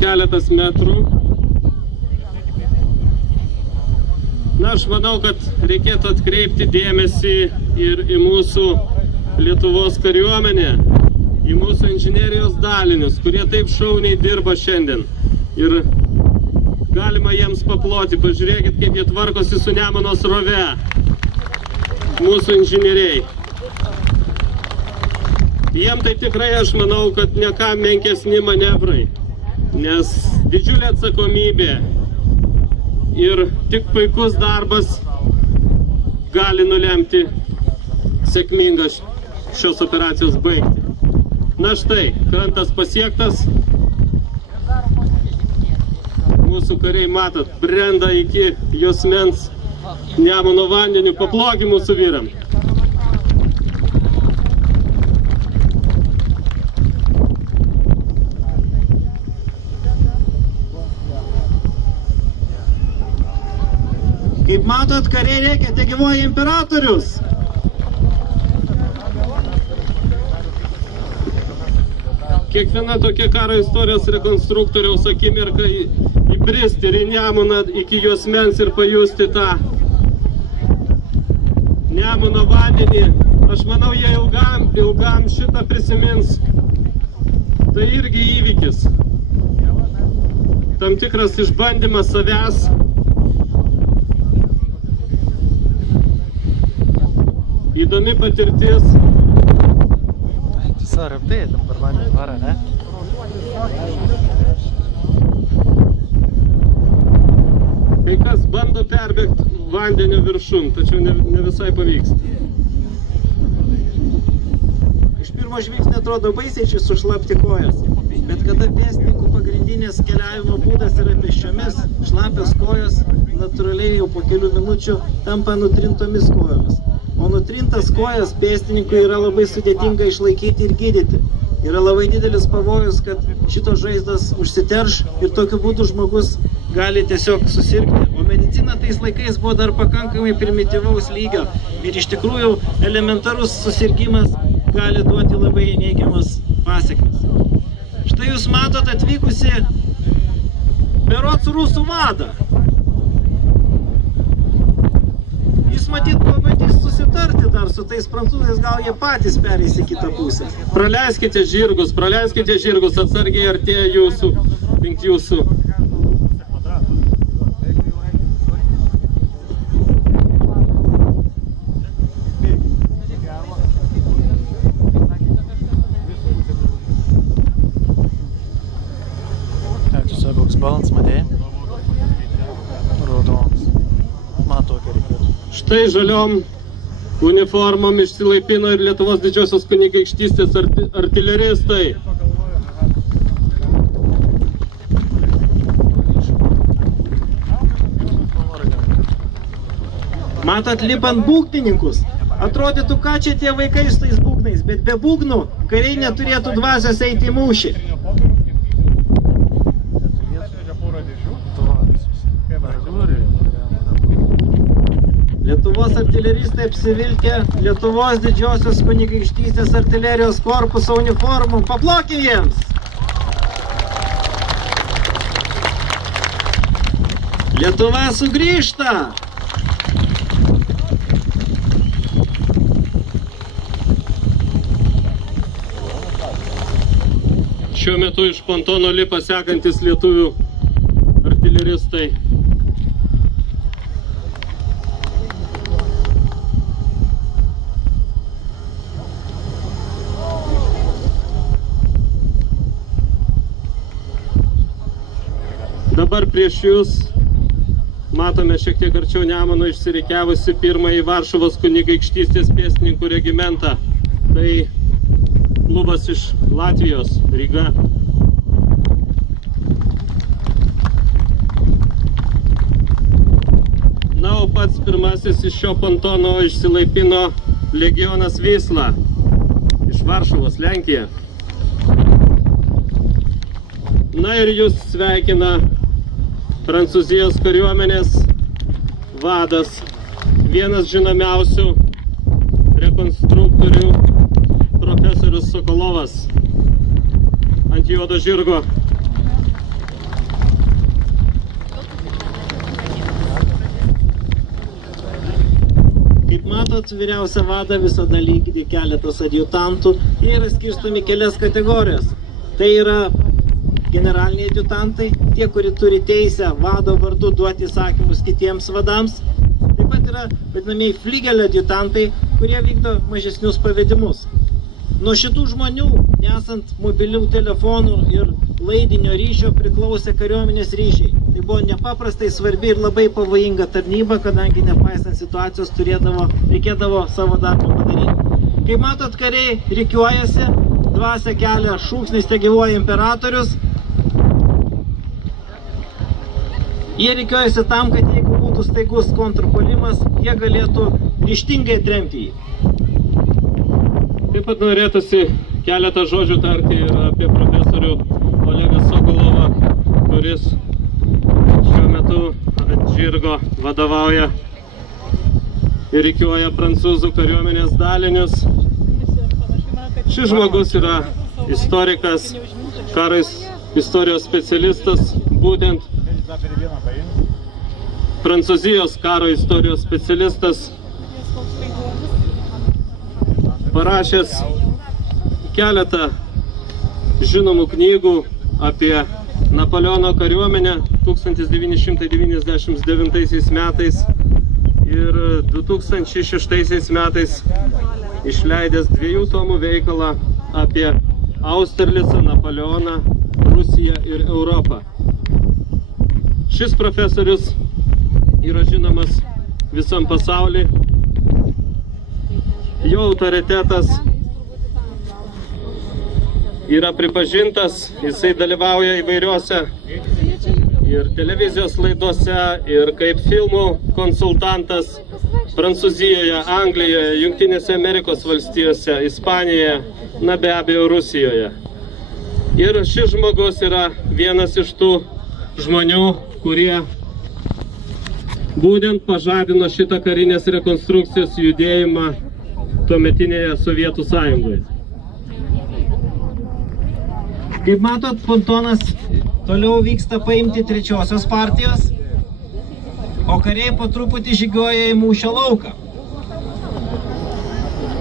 keletas metrų. Na, aš manau, kad reikėtų atkreipti dėmesį ir į mūsų Lietuvos kariuomenę, į mūsų inžinerijos dalinius, kurie taip šauniai dirba šiandien. Ir galima jiems paploti. Pažiūrėkit, kaip jie tvarkosi su Nemuno srove. Mūsų inžinieriai. Jiem tai tikrai, aš manau, kad ne ką menkesni manevrai, nes didžiulė atsakomybė ir tik puikus darbas gali nulemti sėkmingą šios operacijos baigti. Na štai, krantas pasiektas. Mūsų kariai, matot, brenda iki juosmens Nemuno vandeniu. Paplokim mūsų vyram. Kaip matot, kariai reikia, tegyvuoja imperatorius. Kiekviena tokia karo istorijos rekonstruktoriaus akimirka įbristi ir į Nemuną iki juosmens ir pajusti tą Nemuno vandenį. Aš manau, jie ilgam šitą prisimins. Tai irgi įvykis. Tam tikras išbandymas savęs. Įdomi patirtis. Kai kas bando perbėgti vandenio viršum, tačiau ne visai pavyksta. Iš pirmo žvilgsnio atrodo baisiai čia sušlapti kojas, bet kada pėstininkų pagrindinės keliavimo būdas yra pėsčiomis, šlapios kojos natūraliai jau po kelių minučių tampa nutrintomis kojomis. O nutrintas kojas pėstininkui yra labai sudėtinga išlaikyti ir gydyti. Yra labai didelis pavojus, kad šitos žaizdos užsiterš ir tokiu būdu žmogus gali tiesiog susirgti. O medicina tais laikais buvo dar pakankamai primityvaus lygio ir iš tikrųjų elementarus susirgimas gali duoti labai neigiamas pasekmes. Štai jūs matot atvykusi berods rusų vadą. Jis matyt pabandys susitarti dar su tais prancūzais, gal jie patys pereis į kitą pusę. Praleiskite žirgus, atsargiai artėja jūsų, link jūsų. Čia koks balans, matėjai? Raudonas. Matau, ką reikėtų. Štai žaliom uniformom išsilaipino ir Lietuvos Didžiosios kunigaikštystės artileristai. Matot, lipant būgnininkus. Atrodytų, ką čia tie vaikai su tais būgnais, bet be būgnų kariai neturėtų dvasios eiti į mūšį. Lietuvos artileristai apsivilkė Lietuvos Didžiosios kunigaikštystės artilerijos korpuso uniformom. Paplokim jiems! Lietuva sugrįžta! Šiuo metu iš pontono lipa sekantis lietuvių artileristai. Dabar prieš jūs matome šiek tiek arčiau Nemuno išsirikiavusi pirmąjį Varšuvos kunigaikštystės pėstininkų regimentą. Tai klubas iš Latvijos, Ryga. Na, o pats pirmasis iš šio pontono išsilaipino legionas Vysla iš Varšuvos, Lenkija. Na ir jūs sveikina Prancūzijos kariuomenės vadas, vienas žinomiausių rekonstruktorių, profesorius Sokolovas ant juodo žirgo. žinot, vyriausią vadą visada lygdė keletas adjutantų. Jie yra skirstomi kelias kategorijas. Tai yra generaliniai adjutantai, tie, kurie turi teisę vado vardu duoti įsakymus kitiems vadams. Taip pat yra vadinamieji fligelio adjutantai, kurie vykdo mažesnius pavedimus. Nuo šitų žmonių, nesant mobilių telefonų ir laidinio ryšio, priklausė kariuomenės ryšiai. Tai buvo nepaprastai svarbi ir labai pavojinga tarnyba, kadangi nepaisant situacijos reikėdavo savo darbą padaryti. Kaip matot, kariai rikiuojasi, dvasia kelia šūksnis tegyvuoja imperatorius. Jie rikiuojasi tam, kad jeigu būtų staigus kontrpuolimas, jie galėtų ryžtingai atremti jį. Taip pat norėtųsi keletą žodžių tarti ir apie profesorių Olegą Sokolovą, kuris šiuo metu ant žirgo vadovauja ir rikiuoja prancūzų kariuomenės dalinius. Šis žmogus yra istorikas, karo istorijos specialistas, būtent Prancūzijos karo istorijos specialistas, parašęs keletą žinomų knygų apie Napoleono kariuomenę 1999 metais ir 2006 metais išleidęs 2 tomų veikalą apie Austerlicą, Napoleoną, Rusiją ir Europą. Šis profesorius yra žinomas visam pasauliui. Jo autoritetas yra pripažintas, jisai dalyvauja įvairiuose ir televizijos laidose, ir kaip filmų konsultantas Prancūzijoje, Anglijoje, Jungtinėse Amerikos valstijose, Ispanijoje, na be abejo Rusijoje. Ir šis žmogus yra vienas iš tų žmonių, kurie būtent pažadino šitą karinės rekonstrukcijos judėjimą tuometinėje Sovietų Sąjungoje. Kaip matot, pontonas toliau vyksta paimti trečiosios partijos, o kariai po truputį žygiuoja į mūšio lauką.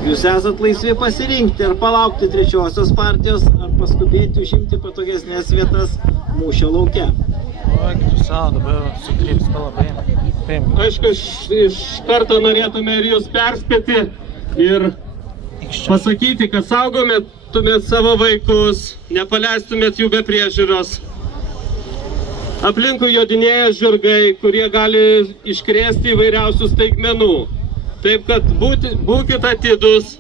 Jūs esat laisvi pasirinkti ar palaukti trečiosios partijos, ar paskubėti užimti patogesnės vietas mūšio lauke. Aišku, iš karto norėtume ir jūs perspėti ir pasakyti, kad saugomėtumėt savo vaikus, nepaleistumėt jų be priežiūros. Aplinkui jodinėja žirgai, kurie gali iškrėsti įvairiausių staigmenų. Taip kad būkit atidus,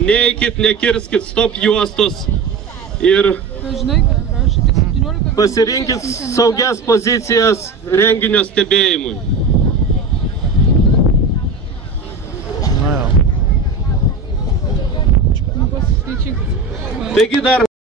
neikit, nekirskit stop juostos ir pasirinkit saugias pozicijas renginio stebėjimui. Taigi dar